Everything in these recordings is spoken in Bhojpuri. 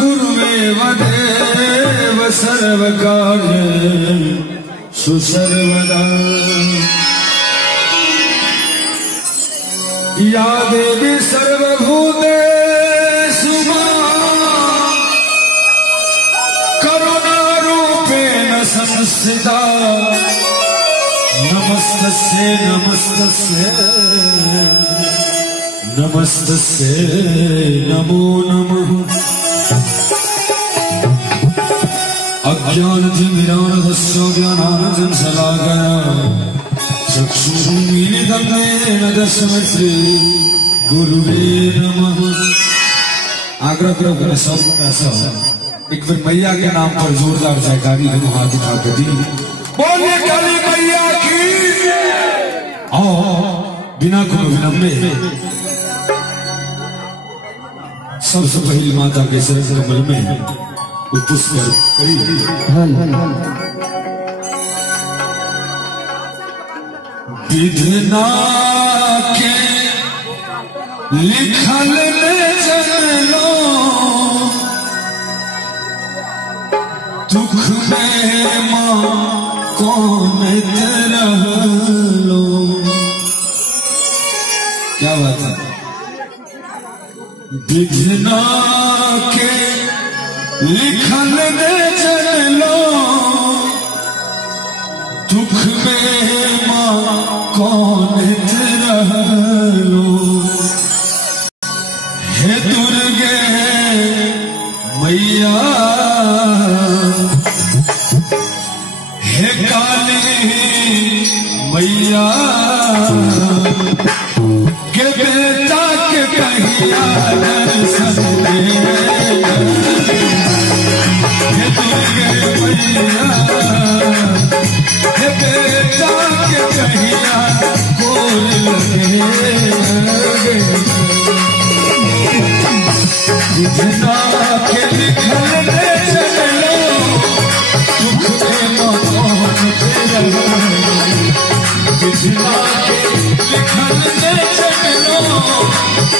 गुरुमेव देव सर्वकार्येषु सर्वदा या देवी सर्वभूतेषु करुणारूपेण संस्थिता नमस्तस्यै नमस्तस्यै नमस्तस्यै नमो नमः। अज्ञानतिमिरान्धस्य ज्ञानाञ्जनशलाकया चक्षुरुन्मीलितं येन तस्मै श्री गुरुवे नमः। आग्रह करो सबका सब एक बार मैया के नाम पर जोरदार जयकारी हम हाथ उठा के दी। बोलिए काली मैया की। आओ बिना को विलंबे सबसे पहली माता के शरण कमल में पुष्प करी। विधना के लिखल में चलो दुख में मां कौन तेरा लो। क्या बात है। विधना के लिखल में चलो दुख में मां कौन तेरा लो। हे दुर्गे मैया हे काली मैया के बेटा के कहिया दर्शन दे। हे दुर्गे मैया हे बेटा के कहिया गोर लगे। विधना के लिखल में चलो दुख में कौन तेरा लो। विधना के लिखल में चलो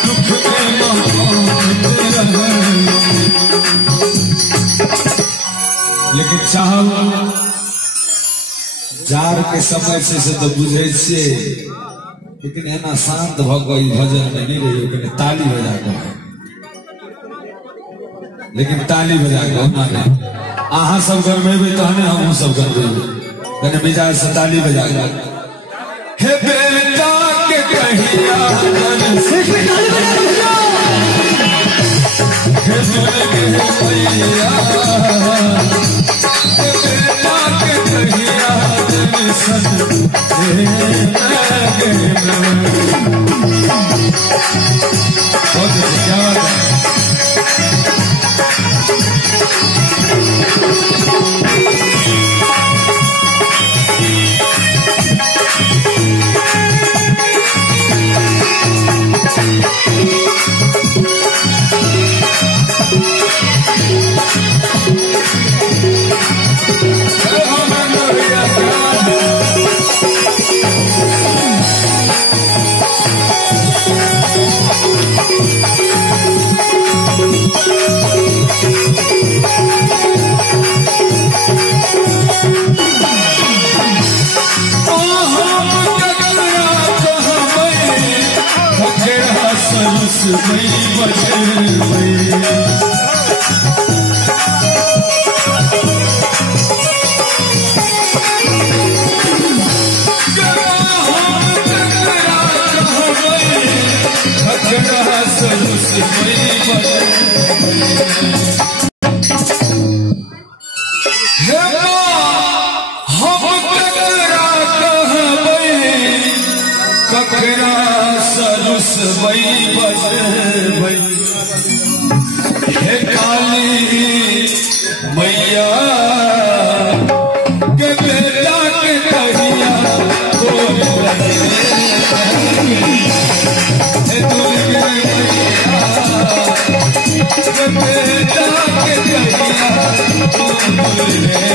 दुख में कौन तेरा लो। लेकिन चाहो जार के समय से तो बुझे छे, लेकिन एना शांत भगवई भजन में नहीं रही। ताली बजा कर, लेकिन ताली बजा के अहा सब गरमेबे तहने हम सब गरमेबे। कने मिजाज से ताली बजा के हे बेटा के कहिया हे दुर्गे मैया हे बेटा के कहिया दर्शन दे। बहुत क्या बात है। हे काली मैया के बेटा के कहिया गोर लगे। हे दुर्गे मैया के बेटा के कहिया गोर लगे।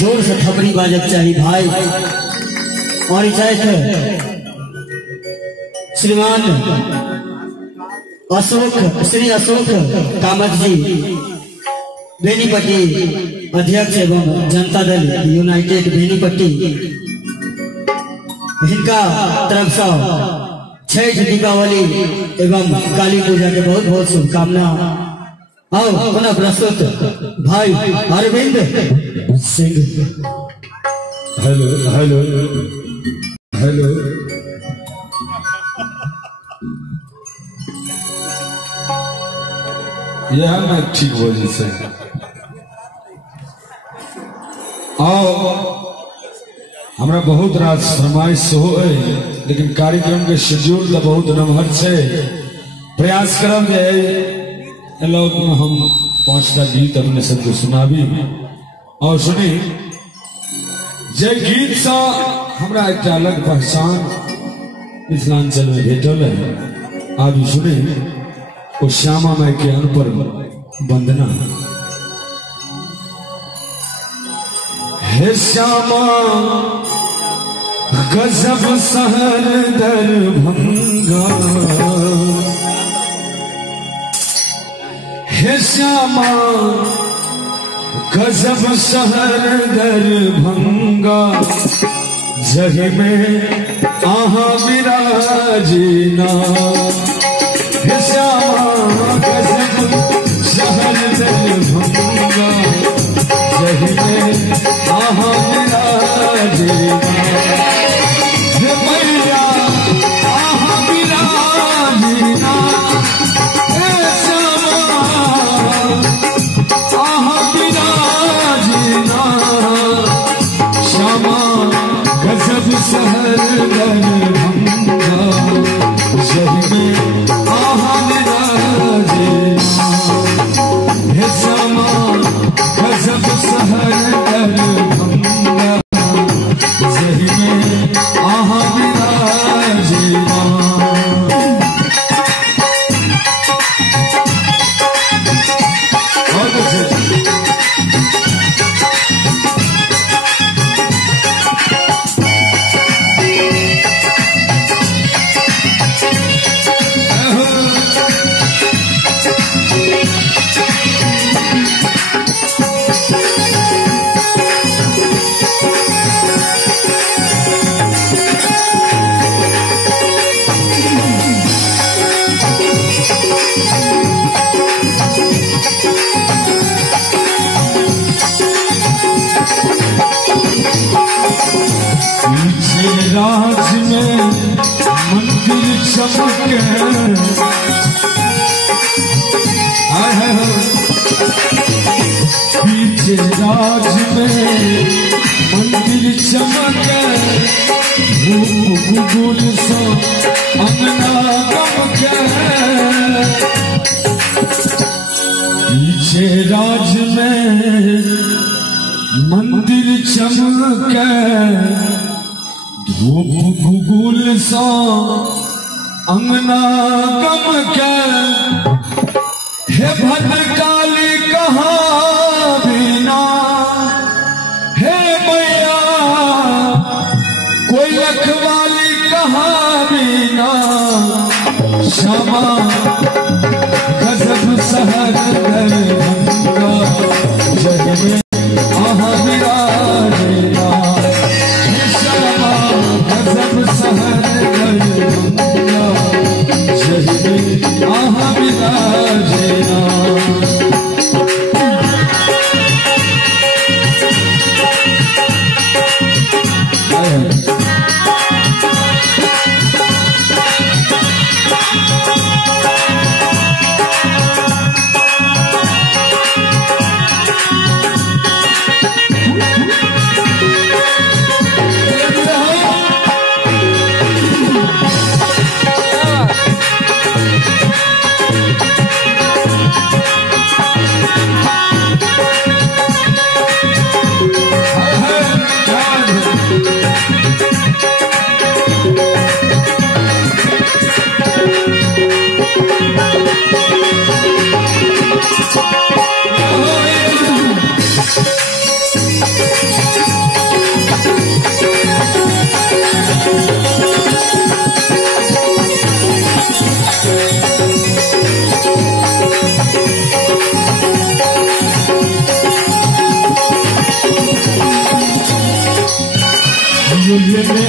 जोर से थपड़ी बाजक चाहिए भाई। और श्रीमान अशोक श्री अशोक कामत जी बेनीपट्टी अध्यक्ष एवं जनता दल यूनाइटेड बेनीपट्टी, इनका तरफ से छठ दीपावली एवं काली पूजा के बहुत बहुत शुभकामना। और पुनः प्रस्तुत भाई Arvind Singh. Hello hello hello, यह मैं ठीक बोली से आओ। हमरा बहुत रात फरमाइश हो, लेकिन कार्यक्रम के शेड्यूल तो बहुत नमहर से प्रयास करब लोग में हम 5टा गीत अपने सबको सुनाबी। और सुनी जे गीत से हमरा एक अलग पहचान मिथिलांचल में भेटल है। आप सुने वो श्यामा माई के अनपर वंदना। हे श्यामा गजब सहर दरभंगा, हे श्यामा गजब शहर दरभंगा, जही में आहा विराजीना। हे श्यामा गजब शहर दरभंगा, जही में आहा विराजीना। हे मैया आहा विराजीना, शहर दरभंगा, जही में आहा विराजीना। हे श्यामा गजब शहर दरभंगा, जही में आहा विराजीना। पीछे राज में मंदिर चमके पीछे राज में मंदिर चमके धूप गुल सो अंगना गमके पीछे राज में मंदिर चमके धूप गुल सा अंगना गमके हे भद्रकाली कहा बिना हे मैया कोई रखवाली कहा बिना क्षमा गजब सहर दरभंगा जग में आहा विराजेगा क्षमा गजब सहर दरभंगा जग में आहा विराजेगा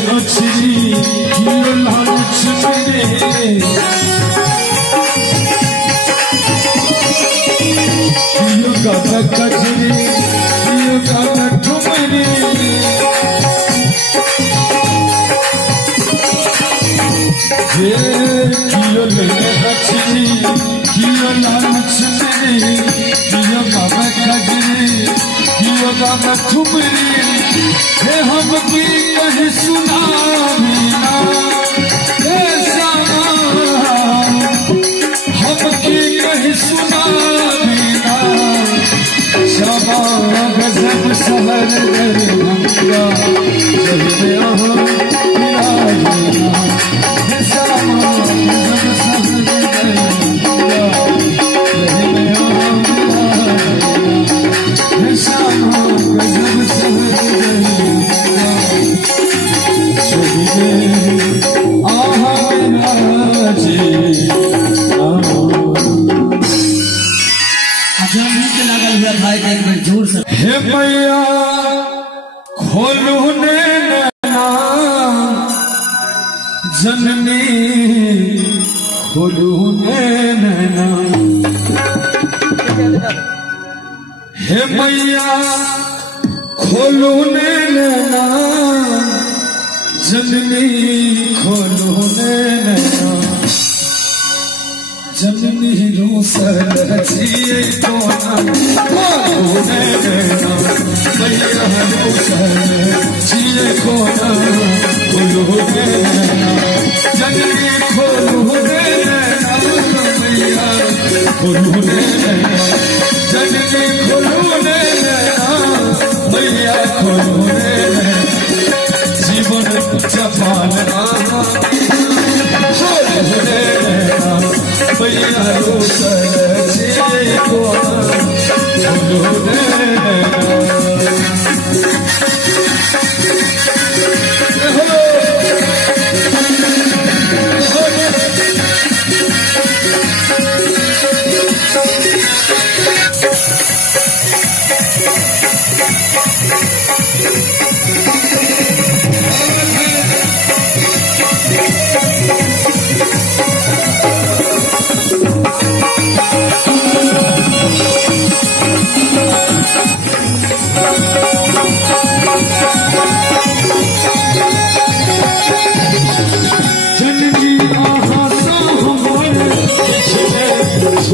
अच्छी लालच में कजरी ठुमरी कियो अच्छी कियो लालच में कियो कजरी कियो ठुमरी हे हम की कहीं सुना बिना हे श्यामा हम की कहीं सुना बिना श्यामा गजब सहर दरभंगा जग में आहा विराजेगा हे श्यामा गजब सहर दरभंगा जग में आहा विराजेगा हे श्यामा गजब सहर हे मैया खोलू नैना जननी खोलू नैना हे मैया खोलू नैना जननी खोलू नैना जननी रूसल जिए कोना खोलू नैना मैया रूसल जिए कोना खोलू नैना जननी खोलू नैना मैया खोलू नैना जननी खोलू नैना मैया खोलू नैना जीवन जपान खोलू नैना मैया रूसल जिए कोना खोलू नैना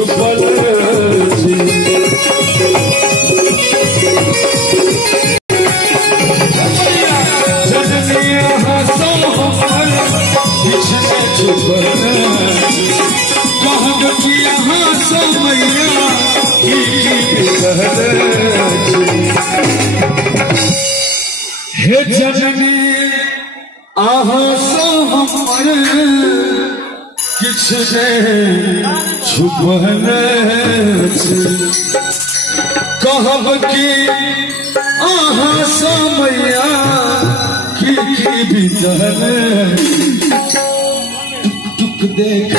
छुपल हे जननी आहा सो हमर किछ छुपल कहब कि आहा सो मैया की बीतल टुक देख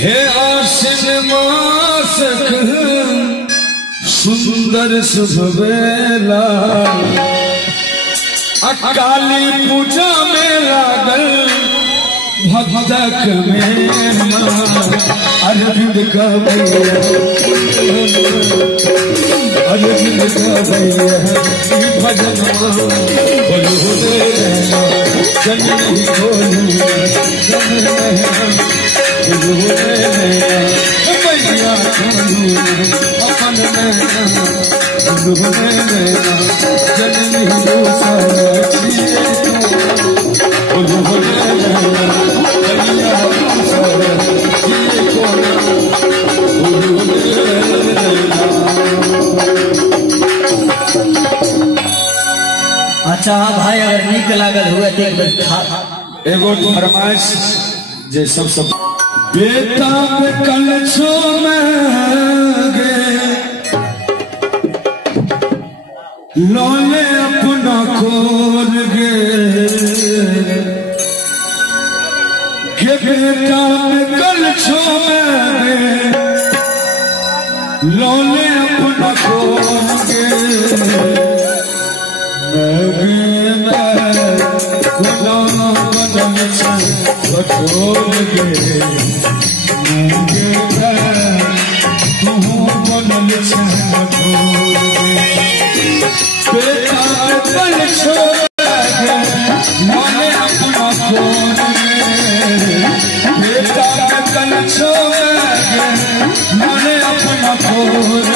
हे आशिन मासक सुंदर सुभवेला अकाली पूजा में लागल भक्तक में अरविंद का भैया भजन बोलू जननी बोलू मैया अपन जननी अच्छा भाई अगर नीक लागल हुए तो एगो फरमाइश जे सब बेटा में कल छो गे लोले अपना खोल गे बेटा में कल छो गे लोले अपना खोल गे बटोल गे बनल बेटा बल छोड़े अपना खोल बेटा कल छोड़े मने अपना खोल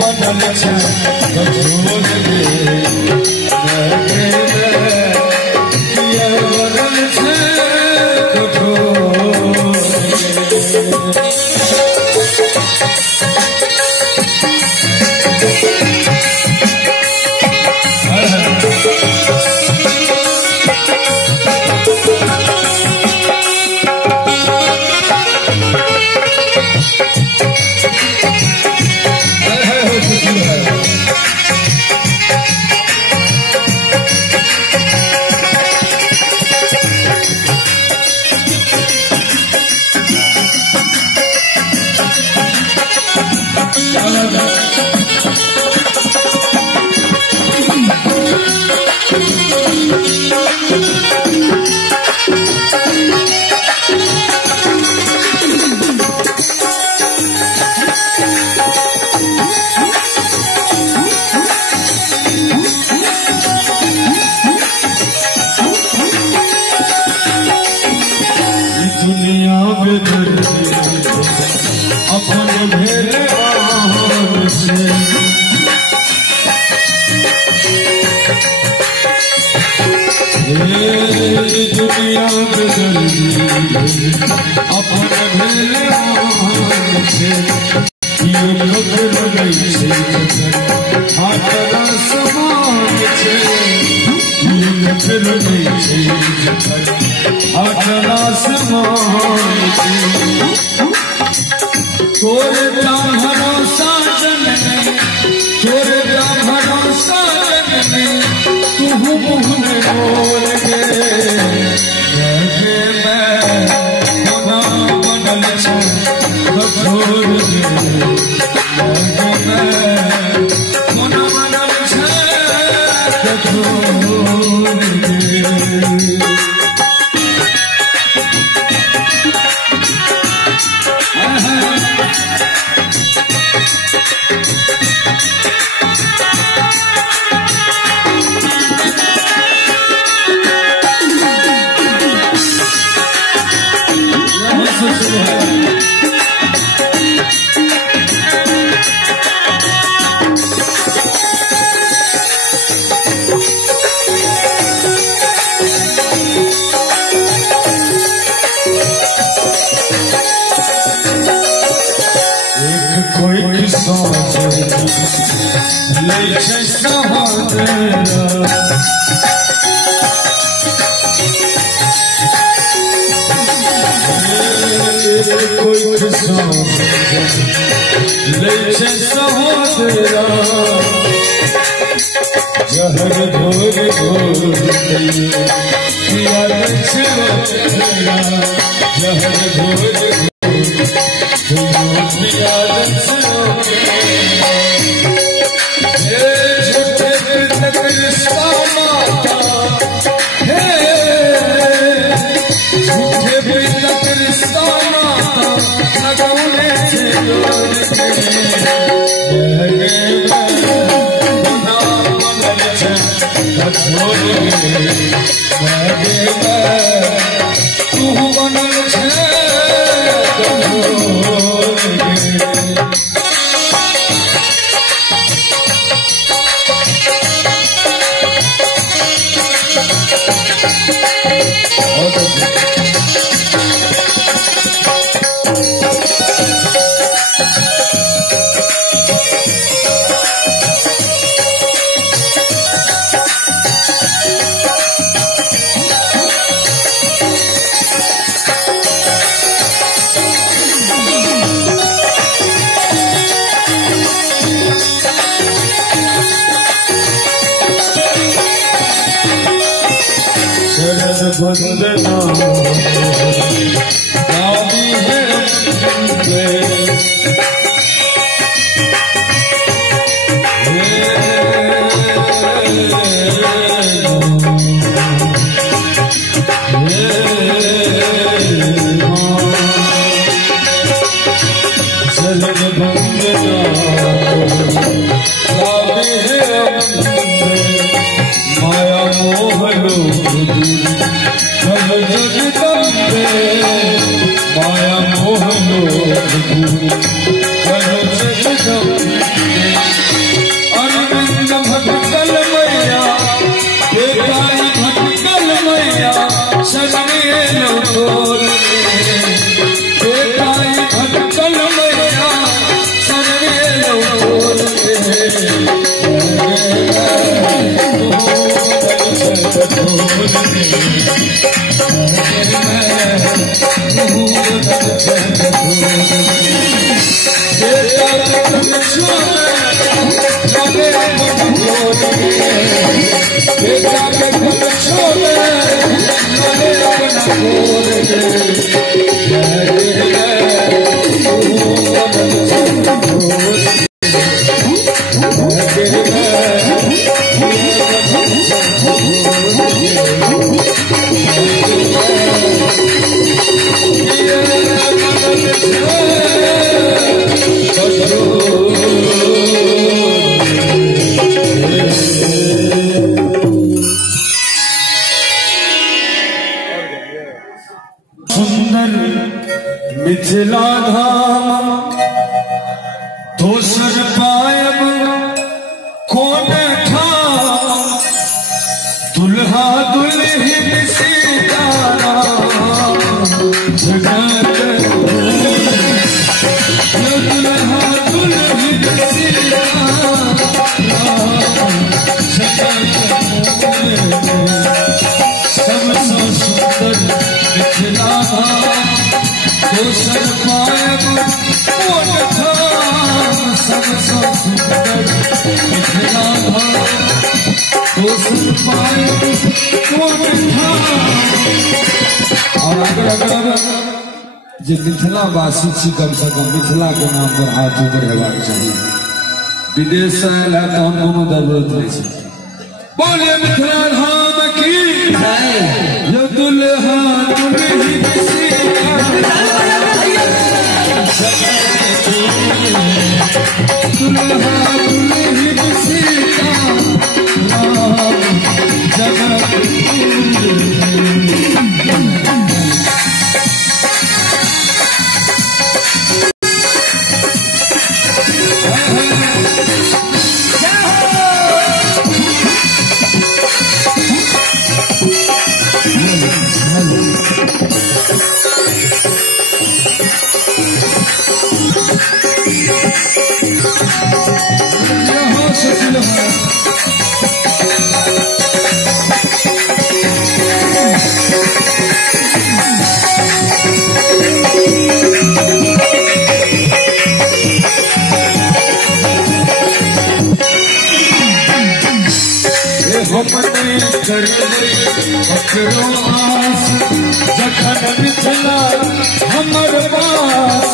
बनल बटोल गे अपने भेले से दुनिया बदली अपने भेले छे युग लगै छे आत्मा समान छे युग लगै छे आत्मा समान छे तोरे भरोसा जन में तोरे भरोसा जन में तू मुहन बोल गे बनल छे कठोर मन बनल छे कठोर जहर घोर घोर जहर घोर वंदना आदि है माया मोह माया मोह अरविंद भटकल मैया बेकारी भटकल मैया सजने लोटोर बेकारी भटकल मैया सजने लोटोर सुंदर मिथिला धाम दोसर पायब कोन ठाम दुल्हा दुल्हन सीता जे मिथिलावासी छी कम से कम मिथिला के नाम पर हाथ ऊपर हेबाक चाहिए। विदेश से आयल है तो हम कोनो जरूरत नहीं है। बोले मिथिला धाम की यो दुल्हा दुल्ही सीता दुल्हा दुल्ही सीता जखन मिथिला हमर पास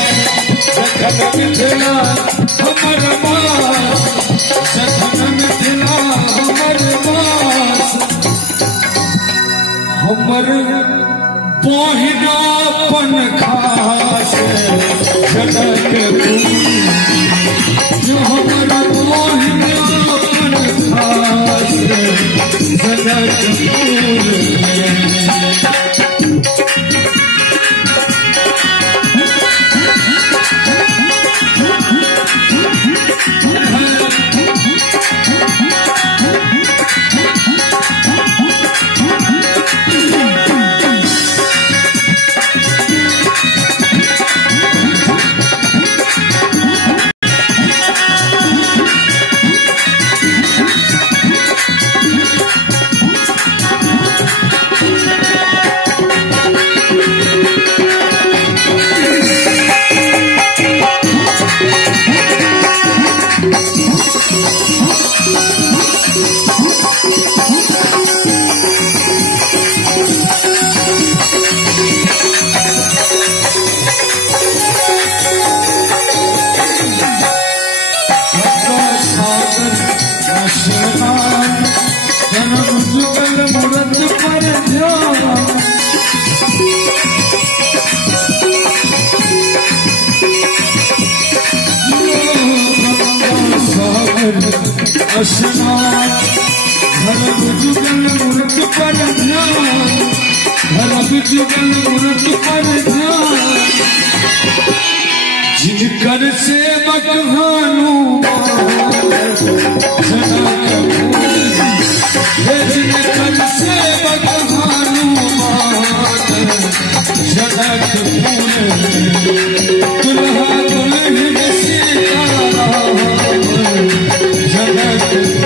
जखन मिथिला हमर पास जखन मिथिला हमर पास हमर पहिनापन खास जनक जो हमर पहिनापन खास जिनकर सेवक हनुमान जिनकर सेवक हनुमान जनकपुर दुल्हा दुल्हन सीताराम जनकपुर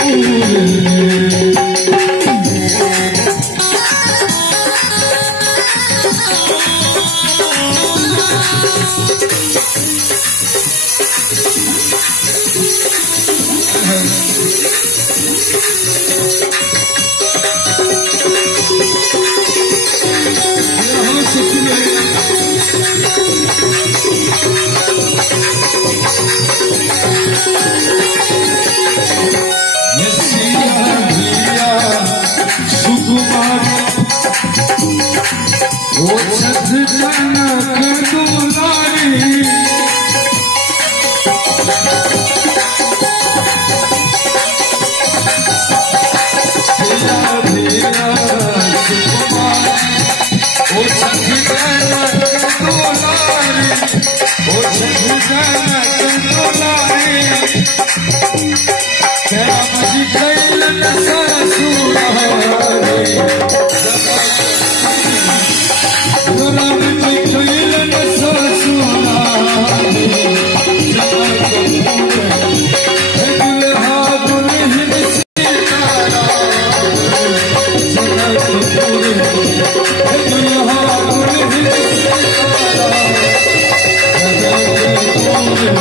Oh,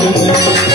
रे